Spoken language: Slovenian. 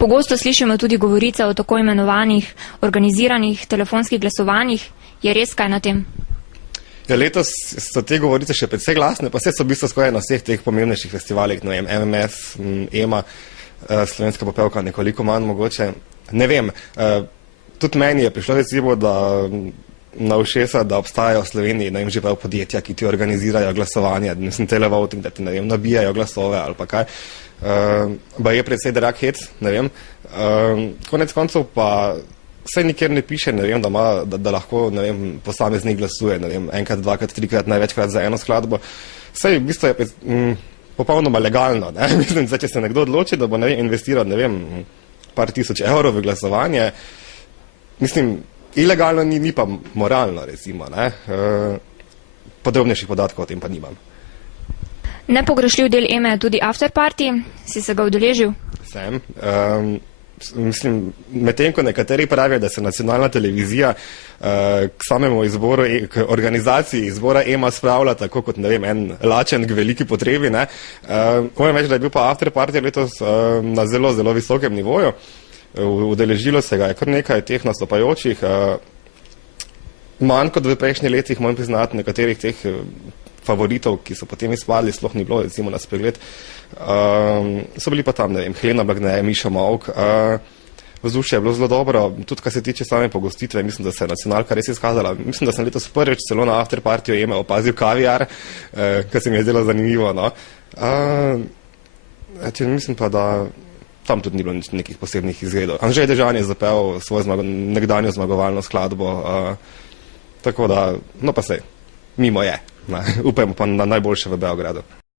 Pogosto slišimo tudi govorice o tako imenovanih organiziranih telefonskih glasovanjih. Je res kaj na tem? Ja, letos so te govorice še precej glasne, pa vse so v bistvu skoraj na vseh teh pomembnejših festivalih, no vem, MMS, EMA, Slovenska popevka nekoliko manj mogoče. Ne vem, tudi meni je prišlo recimo, da na ušesa, da obstajajo v Sloveniji, ne vem, že prav podjetja, ki ti organizirajo glasovanje, mislim, televoting, da ti, ne vem, nabijajo glasove ali pa kaj. Ba je precej drag hec, ne vem. Konec koncev pa vse nikjer ne piše, ne vem, da lahko, ne vem, posameznik glasuje, ne vem, enkrat, dvakrat, trikrat, največkrat za eno skladbo. Vse v bistvu je popolnoma legalno, ne? Mislim, da če se nekdo odloči, da bo, ne vem, investiral, ne vem, par tisoč evrov v glasovanje, mislim, ilegalno ni pa moralno, recimo, ne? Podrobnejših podatkov o tem pa nimam. Nepogrešljiv del EME je tudi afterparty. Si se ga udeležil? Sem. Mislim, medtem ko nekateri pravijo, da se nacionalna televizija k samemu izboru, k organizaciji izbora EMA spravlja tako kot, ne vem, en lačen k veliki potrebi, ne. Moram reči, da je bil pa afterparty letos na zelo, zelo visokem nivoju. Udeležilo se ga je kar nekaj teh nastopajočih. Manj kot v prejšnjih letih, moram priznati, nekaterih teh favoritov, ki so potem izpadli, sploh ni bilo, recimo na spregled. So bili pa tam, ne vem, Helena Blagne, Miša Molk. Vzdušje je bilo zelo dobro, tudi kar se tiče same pogostitve, mislim, da se je nacionalka res izkazala. Mislim, da sem letos prvič celo na afterpartyju EME opazil kaviar, kar se mi je zdelo zanimivo, no. Mislim pa, da tam tudi ni bilo nekih posebnih izgledov. Anžej Dežan je zapel svojo nekdanjo zmagovalno skladbo, tako da, no pa sej, mimo je. Upajmo pa na najboljše v Beogradu.